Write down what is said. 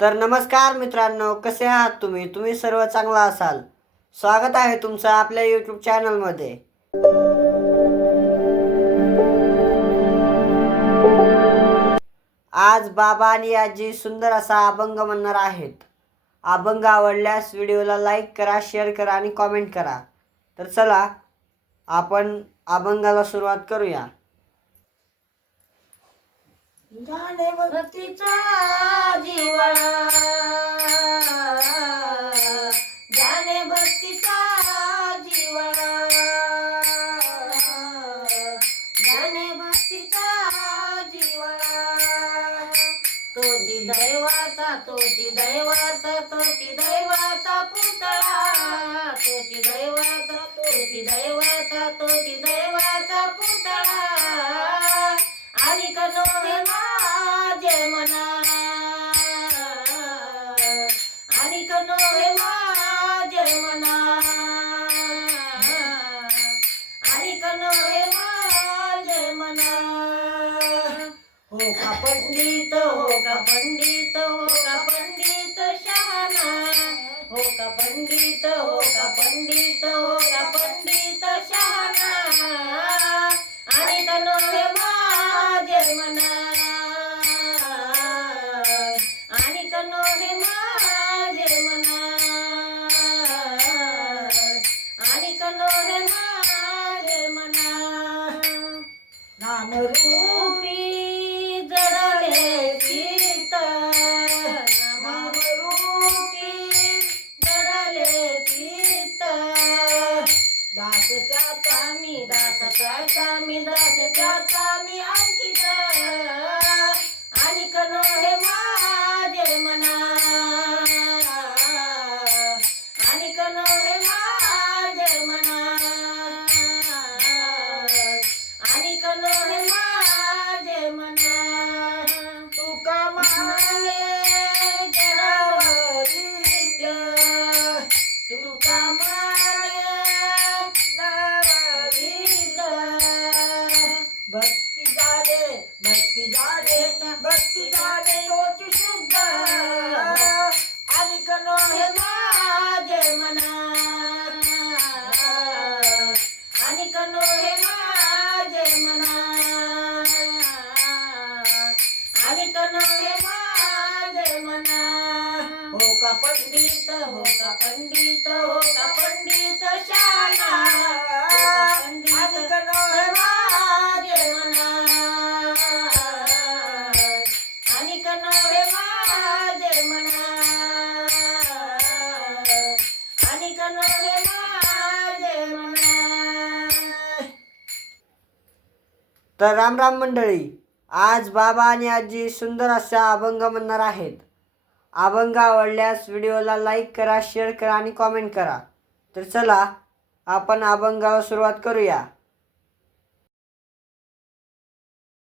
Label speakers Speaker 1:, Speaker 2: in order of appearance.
Speaker 1: तर नमस्कार मित्रांनो कसे आहात तुम्ही? तुम्ही सर्व चांगला असाल. स्वागत आहे तुमचं आपल्या यूट्यूब चॅनलमध्ये आज बाबा आणि आजी सुंदर असा अभंग म्हणणार आहेत. अभंग आवडल्यास व्हिडिओला लाईक करा शेअर करा आणि कॉमेंट करा. तर चला आपण अभंगाला सुरुवात करूया.
Speaker 2: जाणे भक्तीचा जिव्हाळा जाणे भक्तीचा जिव्हाळा जाणे भक्तीचा जिव्हाळा तोची दैवाचा तोची दैवाचा तोची दैवाचा पुतळा. तोची दैवाचा तोची दैवाचा तोची दैवाचा. हो का पंडित हो का पंडित हो का पंडित शहाणा हो का पंडित हो का पंडित हो का पंडित शहाणा आणि कनोहे माझे मना आणि कनोहे माझे दास त्याचा मी दास त्याचा मी दास त्याचा मी अंकित हे माझे मना. हो का पंडित हो का पंडित हो का पंडित शाना. आणि कनो हे माझे मना. आणि हे माझे मना. आणि हे माझे मना.
Speaker 1: तर राम राम मंडळी. आज बाबा आणि आजी सुंदर असा अभंग म्हणणार आहेत. अभंग आवडल्यास व्हिडिओला लाईक करा शेअर करा आणि कॉमेंट करा. तर चला आपण अभंगाला सुरुवात करूया.